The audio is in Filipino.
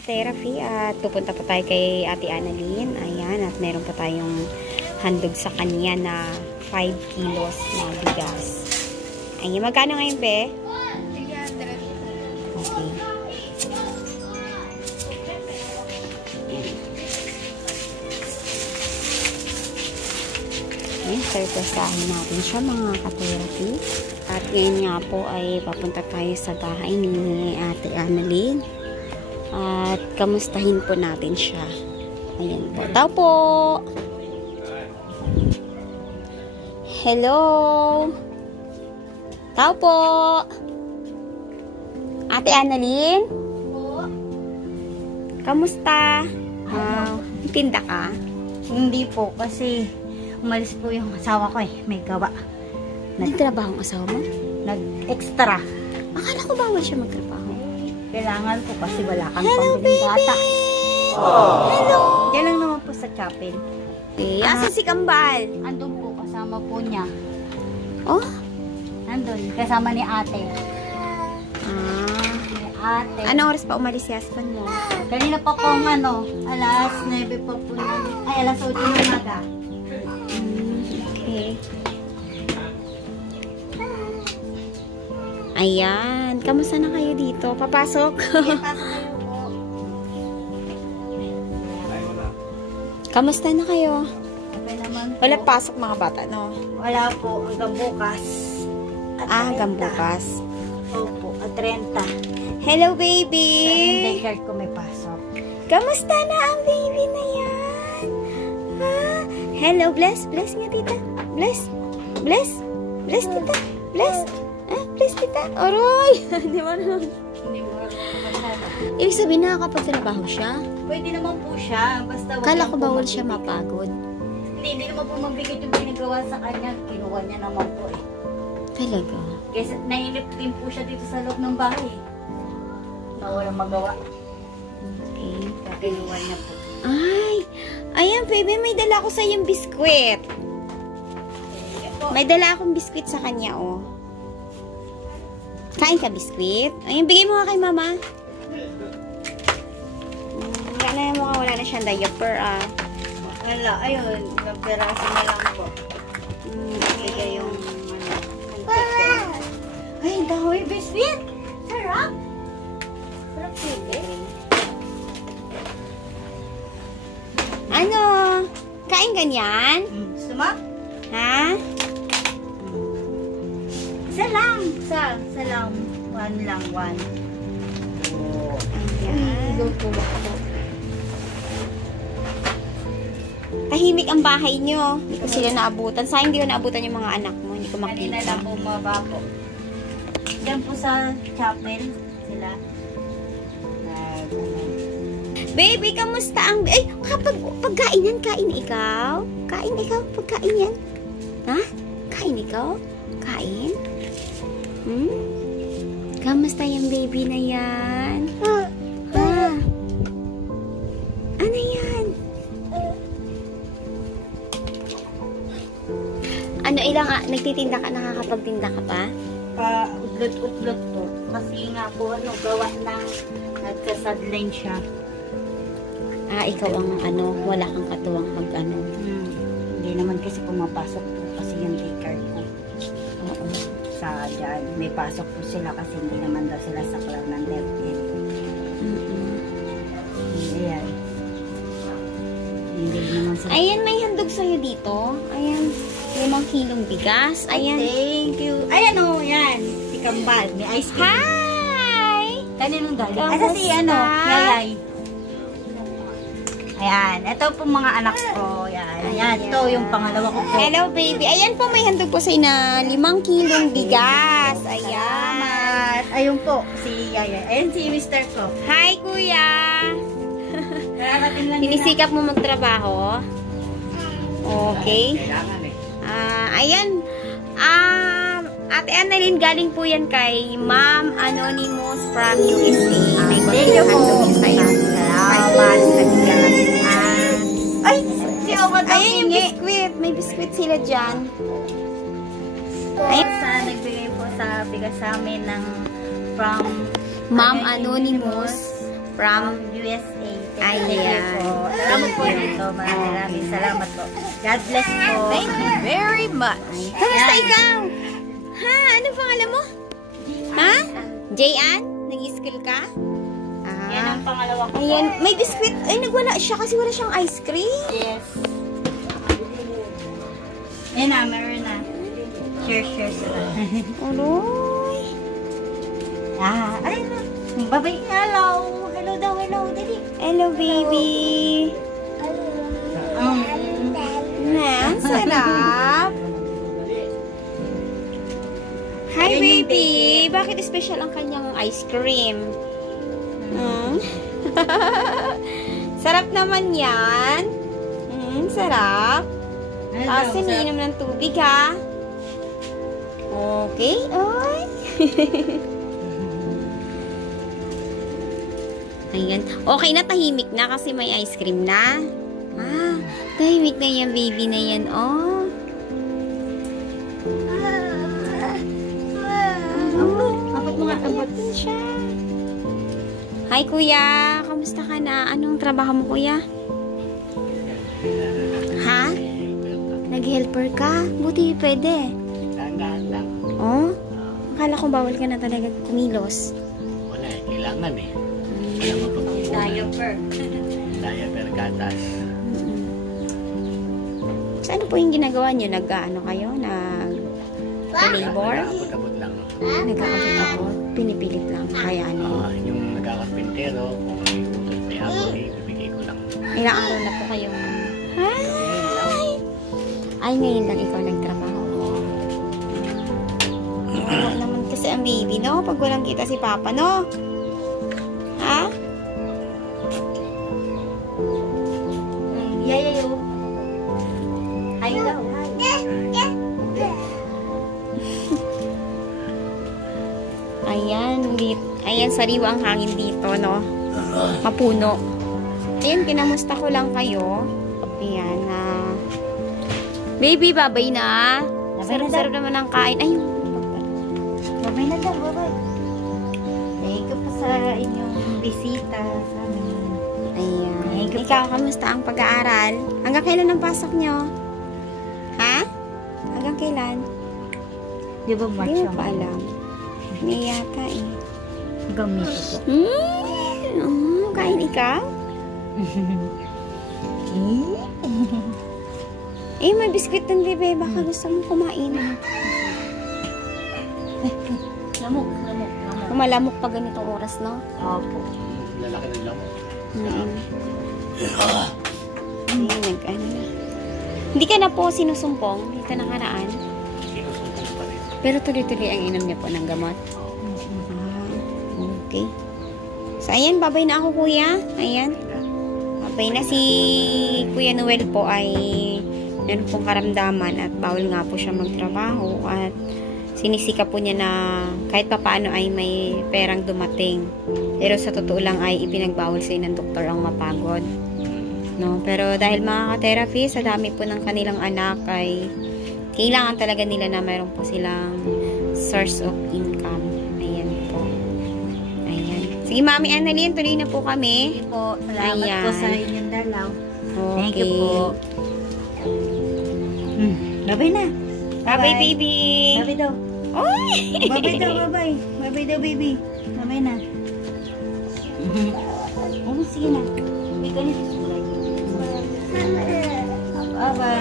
ka-therapy at pupunta po tayo kay Ate Annalyn. Ayan, at meron po tayong handog sa kanya na 5 kilos na bigas. Ayan, magkano ngayon, be? 300. Okay. Ayan, surpresahin natin siya mga ka-therapy. At ngayon nga po ay papunta tayo sa bahay ni Ate Annalyn. At kamustahin po natin siya. Ayan po. Tao po! Hello! Tao po! Ate Annalyn? Po? Kamusta? Tinda ka? Hindi po, kasi umalis po yung asawa ko eh. May gawa. Nagtrabaho ang asawa mo? Nag-extra. Akala ko bawal siya magtrabaho. Kailangan po kasi wala kang Hello, pambiling baby! bata. Hello! Diyan lang naman po sa chapel. Okay. Asa si Kambal? Andun po, kasama po niya. Oh? Andun, kasama ni ate. Ah. Ni ate. Anong oras pa umalis si husband mo? Kanina pa po alas 9 pa po ay alas 8 ng umaga. Okay. Ayan. Kamusta na kayo dito? Papasok? Sige, pasok kayo po. Kamusta na kayo? Okay naman po. Wala pasok mga bata, no? Wala po, hanggang bukas. Hanggang bukas. Opo, at 30. Hello, baby! Sa daycare ko may pasok. Kamusta na ang baby na yan? Ha? Hello, bless. Bless nga, tita. Bless. Bless. Bless, tita. Bless. Bless, tita. Aroy! Di ba naman? Hindi mo Ibig sabihin, nakakapagtrabaho siya? pwede naman po siya. Basta wag Kala lang ko po bawal siya magbigay. mapagod. Hindi naman po mabigat yung pinagawa sa kanya. Kinuha niya naman po eh. Talaga? Kasi nainip din po siya dito sa loob ng bahay. Na walang magawa. Okay. Kaya kinuha niya po. Ay! Ayan, baby, may dala ko sa yung biskwit. May dala akong biskwit sa kanya, oh. Kain ka, biskwit? Ayun, bigay mo nga kay mama. Wala na siyang diaper, ah. Wala, ayun. Nagperaso na lang po. Bigay yung ay, dahoy biscuit! Sarap! Sarap sili. Ano? Kain ka niyan? Gusto mo? Ha? Isa lang. Isa lang. One lang, one. Ayan. Tahimik ang bahay nyo. Hindi ko sila naabutan. Sayang hindi ko naabutan yung mga anak mo. Hindi ko Kanina makita. lang po mababa po. Diyan po sa chapel sila. Baby, kamusta ang... Ay, kapag pagkainan, kain ikaw? Kain ikaw, pagkain yan? Ha? Kain ikaw? Kain? Hmm? Kamusta yung baby na yan? Ha? Ano yan? Ano, nagtitinda ka, nakakapagtinda ka pa? Pa-udlot-udlot po. Kasi nga po, gawa ng nagsasadline siya. Ikaw ang wala kang katuwang mag-ano. Hindi naman kasi pumapasok po kasi yung daycare ko. Oo. Sa dyan, may pasok po sila kasi hindi naman daw sila saklaw ng DepEd. Ayan. Hindi naman sila. Ayan, may handog sa'yo dito. Ayan, 5 kilong bigas. Ayan. Thank you. Ayan o, yan. Si Kambal. May ice cream. Hi! Kaninong galing? Kamusta? Asa si Yayay. Ayan. Ito po mga anak ko. Ayan. Ayan. Ito yung pangalawa ko po. Hello, baby. Ayan po, may handog po sa'yo na 5 kilong bigas. Ayan. Salamat. Ayun po, si Yayay. Ayan si Mr. ko. Hi, kuya! Kararating lang nila. Sinisikap mo magtrabaho? Okay. Ayan. Ate Annalyn, galing po yan kay Ma'am Anonymous from USA. May Thank you po. handog sa'yo. Salamat. Ay, si Owa daw Ayan yung hingi. biskwit. May biskwit sila dyan. Ayun. Nagbigay po sa bigas sa amin ng from Ma'am Anonymous From USA. Ayan. Po. Salamat po dito. Maraming salamat po. God bless po. Thank you very much. Kamusta ikaw? Ha? Anong pangalan mo? Ha? Jayan? Nag-school ka? Yan ang pangalawa ko. Ayan. May biskwit. Ay, nagwala siya kasi wala siyang ice cream. Yes. Yan na, meron na. Share sila. Aroy. Ayun na. Babay. Hello. Hello daw, hello. Dali. Hello, baby. Na, sarap. Hi, Yan yung baby. Bakit special ang kanyang ice cream? Sarap naman yan. Sarap. Tapos iniinom ng tubig, ha? Okay. Oy. Ayan. Okay na, tahimik na kasi may ice cream na. Tahimik na yan, baby na yan. Oh. Kapag mga abot. Siya. Hi, kuya. Kamusta ka na? Anong trabaho mo, kuya? Ha? Nag-helper ka? Buti pwede. Dahan-dahan lang. Oh? Akala ko bawal ka na talaga kumilos. Wala eh. Kailangan eh. Wala mapagkukunan. Diaper. Diaper gatas. So, ano po yung ginagawa nyo? Nag-ano kayo? Nag-labor? Nag-aabot-abot lang. Nag-aabot-abot? Pinipilit lang. Kaya ano? Yung nagkakaspintero, kung may utot may abot eh, bibigay ko lang. Ilang araw na po kayong... Ay, ngayon lang ikaw nagtrabaho. Wala naman kasi ang baby, no? Pag walang kita si Papa, no? Ha? Yayayo. Hi daw. Ayan, sariwa ang hangin dito, no? Mapuno. Ayan, kinamusta ko lang kayo. Ayan, baby, babay na. Sarap-sarap naman ang kain. Ay, Babay na daw, babay. Thank you po sa inyong bisita sa amin. ayan. Ikaw, kamusta ang pag-aaral? Hanggang kailan ang pasok nyo? Ha? Hanggang kailan? Di ba March Hindi mo ang pa alam. May yata eh. gamit po? Kain ikaw? Eh, may biskwit ng bebe. Baka gusto mo kumain. Lamok. Malamok pa ganitong oras, no? Opo. Lalaki ng lamok. Nag-ano na. Hindi ka na po sinusumpong dito nakaraan. Sinusumpong pa rin. Pero tuloy-tuloy ang inom niya po ng gamot. Okay. So, ayan. Babay na ako, kuya. Ayan. Babay na si Kuya Noel po ay meron pong karamdaman at bawal nga po siya magtrabaho at sinisika po niya na kahit papaano ay may perang dumating. Pero sa totoo lang ay ipinagbawal sa ng doktor ang mapagod. No? Pero dahil mga ka-therapy, sa dami po ng kanilang anak ay kailangan talaga nila na mayroon po silang source of income. Ayan po. Ayan. Sige, Mami Annalyn, tuloy na po kami. Sige po. Salamat Ayan. po sa inyong dalaw. Okay. Thank you po. Babay na. Bye-bye, baby. Babay daw. Oy! Babay daw, babay. Babay daw, baby. Babay na. Oh, sige na. May ganito sulay. Bye-bye.